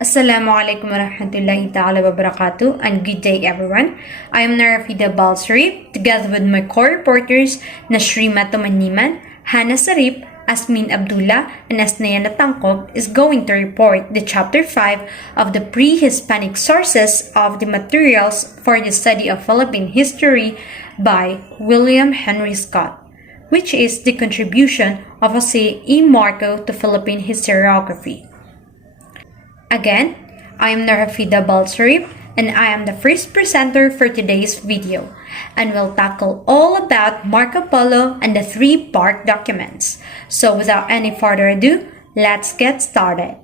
Assalamualaikum warahmatullahi ta'ala wabarakatuh, and good day everyone. I am Nor-hafida Sarip together with my co-reporters na Shrima Tumaniman, Hannah Sarip, Asmin Abdullah, and Asnaya Natangkog is going to report the chapter 5 of the pre-Hispanic sources of the materials for the study of Philippine history by William Henry Scott, which is the contribution of Jose E. Marco to Philippine historiography. Again, I am Nor-hafida Sarip, and I am the first presenter for today's video, and we'll tackle all about Marco Polo and the 3-part documents. So without any further ado, let's get started.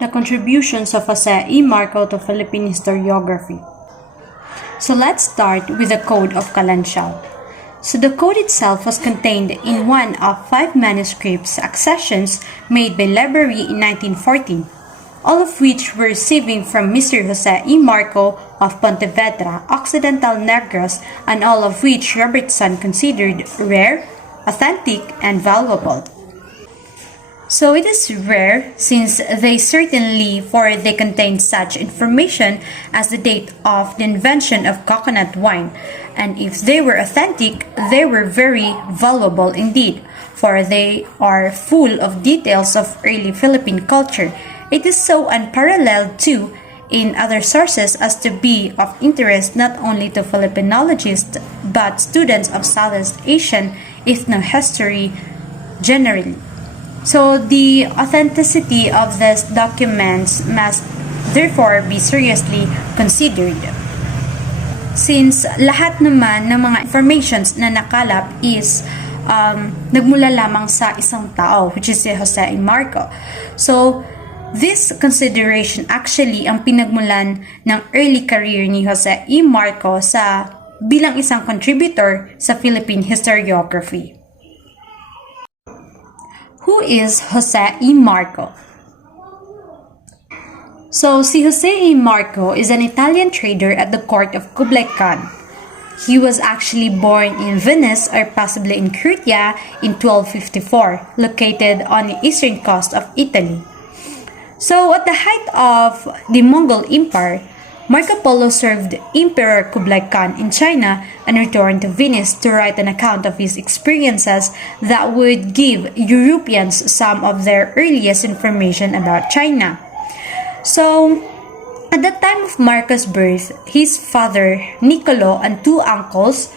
The contributions of Jose E. Marco to Philippine historiography. So let's start with the Code of Kalansiaw. So the code itself was contained in one of 5 manuscripts accessions made by library in 1914, all of which were received from Mr. Jose E. Marco of Pontevedra, Occidental Negros, and all of which Robertson considered rare, authentic, and valuable. So it is rare since they contained such information as the date of the invention of coconut wine, and if they were authentic, they were very valuable indeed, for they are full of details of early Philippine culture. It is so unparalleled too in other sources as to be of interest not only to Philippinologists but students of Southeast Asian ethnohistory generally. So the authenticity of these documents must therefore be seriously considered. Since lahat naman ng mga informations na nakalap is nagmula lamang sa isang tao, which is si Jose E. Marco. So this consideration actually ang pinagmulan ng early career ni Jose E. Marco sa bilang isang contributor sa Philippine historiography. Who is Jose E. Marco? So, si Jose E. Marco is an Italian trader at the court of Kublai Khan. He was actually born in Venice or possibly in Crete in 1254, located on the eastern coast of Italy. So, at the height of the Mongol Empire, Marco Polo served Emperor Kublai Khan in China and returned to Venice to write an account of his experiences that would give Europeans some of their earliest information about China. So, at the time of Marco's birth, his father, Niccolo, and 2 uncles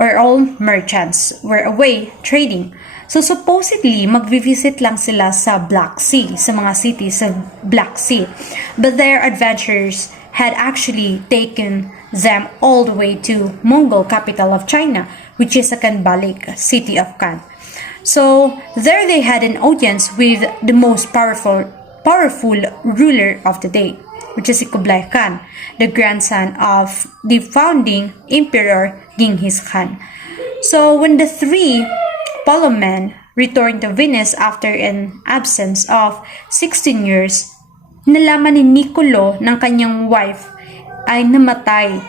were all merchants, were away trading. So supposedly, magvivisit lang sila sa Black Sea, sa mga cities sa Black Sea. But their adventures had actually taken them all the way to Mongol capital of China, which is Kanbalik, city of Khan. So there they had an audience with the most powerful ruler of the day, which is Kublai Khan, the grandson of the founding emperor Genghis Khan. So when the 3 Polo men returned to Venice after an absence of 16 years, nalaman ni Niccolo ng kanyang wife ay namatay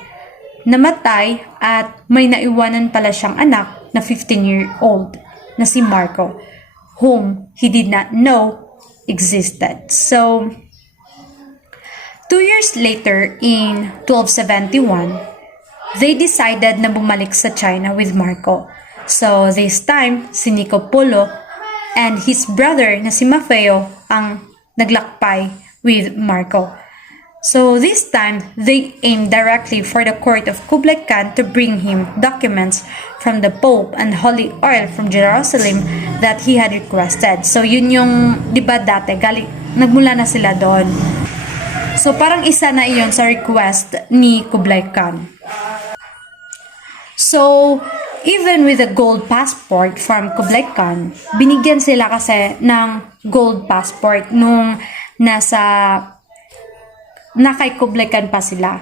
at may naiwanan pala siyang anak na 15-year-old na si Marco, whom he did not know existed. So, 2 years later, in 1271, they decided na bumalik sa China with Marco. So, this time, si Nico Polo and his brother na si Maffeo ang naglakbay with Marco. So, this time, they aimed directly for the court of Kublai Khan to bring him documents from the Pope and holy oil from Jerusalem that he had requested. So, yun yung, di ba dati, nagmula na sila doon. So, parang isa na iyon sa request ni Kublai Khan. So, even with a gold passport from Kublai Khan, binigyan sila kasi ng gold passport nung kay Kublai Khan pa sila.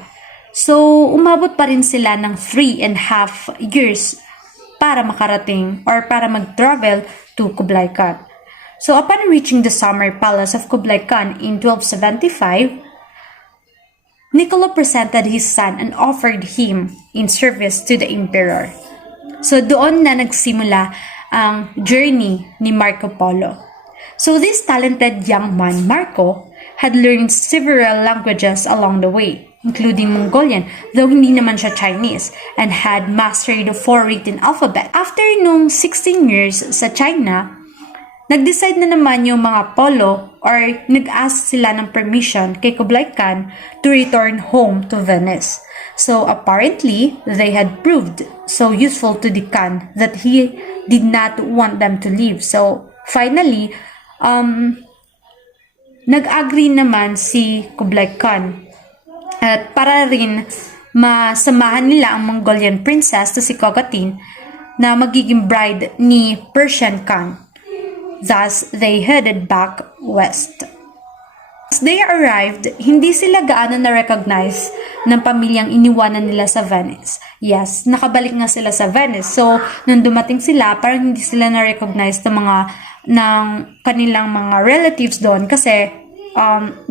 So, umabot pa rin sila ng 3.5 years para makarating or para mag-travel to Kublai Khan. So, upon reaching the summer palace of Kublai Khan in 1275, Niccolo presented his son and offered him in service to the emperor. So, doon na nagsimula ang journey ni Marco Polo. So this talented young man, Marco, had learned several languages along the way, including Mongolian, though hindi naman siya Chinese, and had mastered the 4 written alphabet. After nung 16 years sa China, nag-decide na naman yung mga Polo or nag-ask sila ng permission kay Kublai Khan to return home to Venice. So apparently, they had proved so useful to the Khan that he did not want them to leave. So finally, nag-agree naman si Kublai Khan at para rin masamahan nila ang Mongolian princess to si Kogatin na magiging bride ni Persian Khan. Thus, they headed back west. As they arrived, hindi sila gaano na-recognize ng pamilyang iniwanan nila sa Venice. Yes, nakabalik nga sila sa Venice. So, nung dumating sila, parang hindi sila na-recognize ng kanilang mga relatives doon kasi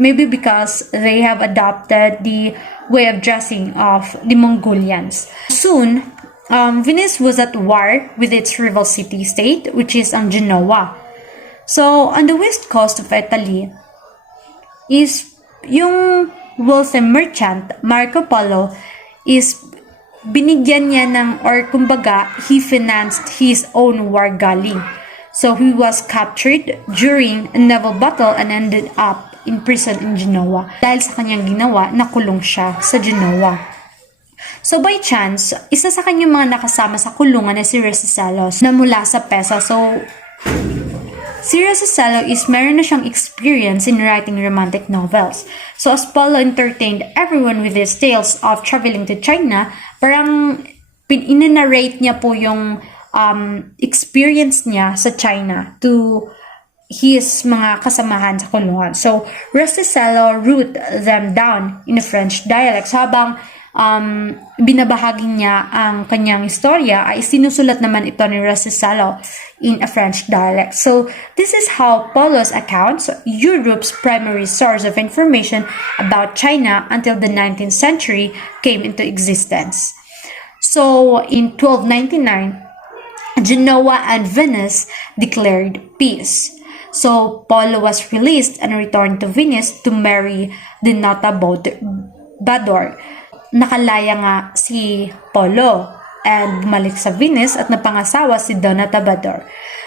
maybe because they have adopted the way of dressing of the Mongolians. Soon, Venice was at war with its rival city-state, which is ang Genoa. So, on the west coast of Italy, is yung wealthy merchant Marco Polo is binigyan niya ng, or kumbaga, he financed his own war galing. So he was captured during a naval battle and ended up in prison in Genoa. Dahil sa kanyang ginawa, nakulong siya sa Genoa. So by chance, isa sa kanyang mga nakasama sa kulungan na si Resisalos na mula sa Pesa. So si Rosicello is meron na siyang experience in writing romantic novels. So as Polo entertained everyone with his tales of traveling to China, parang in-narrate niya po yung experience niya sa China to his mga kasamahan sa kulungan. So Rosicello wrote them down in a French dialect. So habang binabahagi niya ang kanyang istorya, ay sinusulat naman ito ni Rosicello in a French dialect. So this is how Polo's accounts, Europe's primary source of information about China until the 19th century, came into existence. So in 1299, Genoa and Venice declared peace. So Polo was released and returned to Venice to marry the Nota Bador. Nakalaya nga si Polo and bumalik sa Venice at napangasawa si Donna Tabador.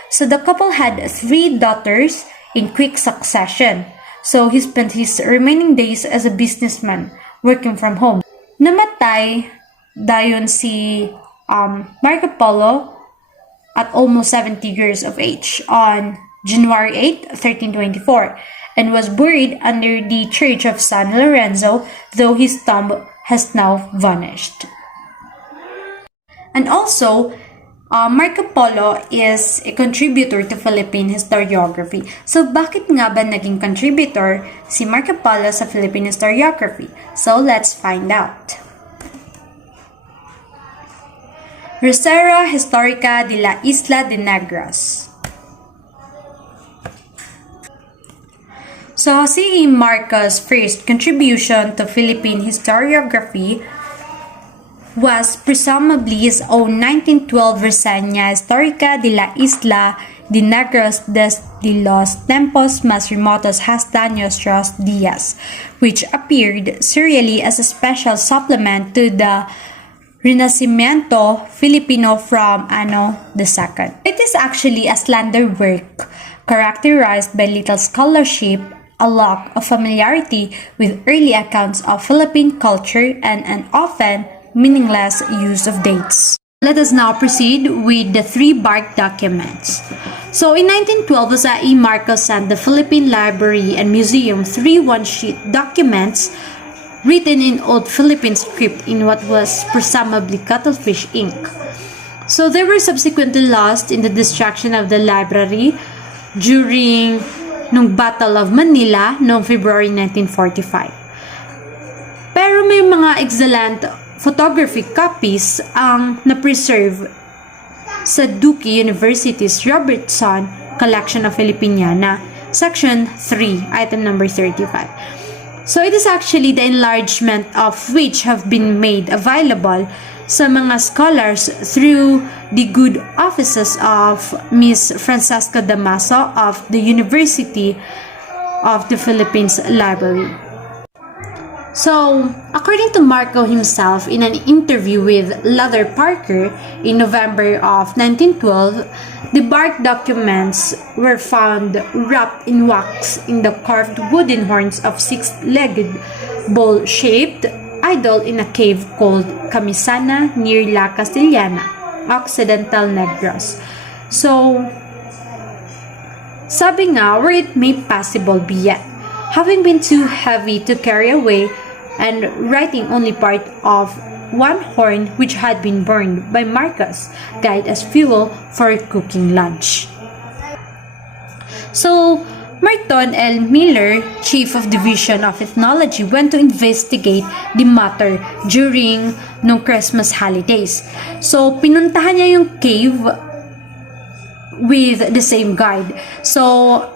So the couple had 3 daughters in quick succession. So he spent his remaining days as a businessman working from home. Namatay dayon si Marco Polo at almost 70 years of age on January 8, 1324 and was buried under the Church of San Lorenzo, though his tomb has now vanished. And also, Marco Polo is a contributor to Philippine Historiography. So, bakit nga ba naging contributor si Marco Polo sa Philippine Historiography? So, let's find out. Reserva Histórica de la Isla de Negros. So, si Marco's first contribution to Philippine historiography was presumably his own 1912 Reseña Histórica de la Isla de Negros desde los tiempos más remotos hasta nuestros días, which appeared serially as a special supplement to the Renacimiento Filipino from Ano II. It is actually a slender work characterized by little scholarship, a lack of familiarity with early accounts of Philippine culture, and an often meaningless use of dates. Let us now proceed with the 3 bark documents. So in 1912, Jose E. Marcos sent the Philippine Library and Museum 3 one-sheet documents written in Old Philippine script in what was presumably cuttlefish ink. So they were subsequently lost in the destruction of the library during nung Battle of Manila noong February 1945. Pero may mga excellent photographic copies ang na-preserve sa Duke University's Robertson Collection of Filipiniana, Section 3, item number 35. So it is actually the enlargement of which have been made available sa mga scholars through the good offices of Miss Francesca Damaso of the University of the Philippines Library. So, according to Marco himself in an interview with Leather Parker in November of 1912, the bark documents were found wrapped in wax in the carved wooden horns of six-legged bull-shaped idol in a cave called Camisana near La Castellana, Occidental Negros. So, sabi nga, where it may possible be yet, having been too heavy to carry away and writing only part of one horn which had been burned by Marcus, died as fuel for cooking lunch. So, Merton L. Miller, Chief of Division of Ethnology, went to investigate the matter during no Christmas holidays. So, pinuntahan niya yung cave with the same guide. So,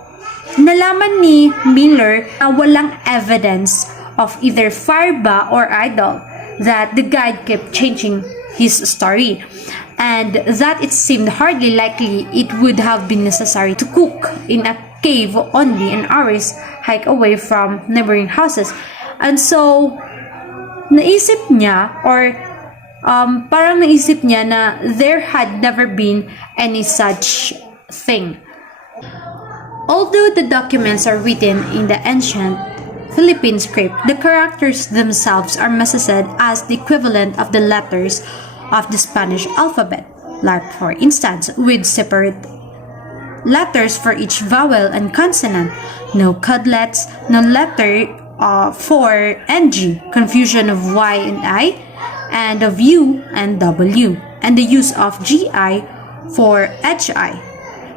nalaman ni Miller na walang evidence of either fireba or idol, that the guide kept changing his story, and that it seemed hardly likely it would have been necessary to cook in a cave only an hour's hike away from neighboring houses. And so, naisip niya, or parang naisip niya na there had never been any such thing. Although the documents are written in the ancient Philippine script, the characters themselves are messaged as the equivalent of the letters of the Spanish alphabet, like for instance, with separate letters for each vowel and consonant, no codlets, no letter for NG, confusion of Y and I, and of U and W, and the use of GI for HI.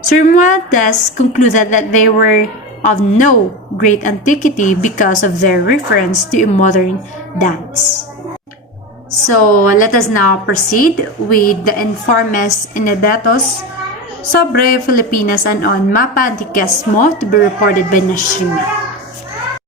Cervantes concluded that they were of no great antiquity because of their reference to a modern dance. So, let us now proceed with the Informes Inéditos sobre Filipinas and on Mapa Antiquesmo to be reported by Nashrima.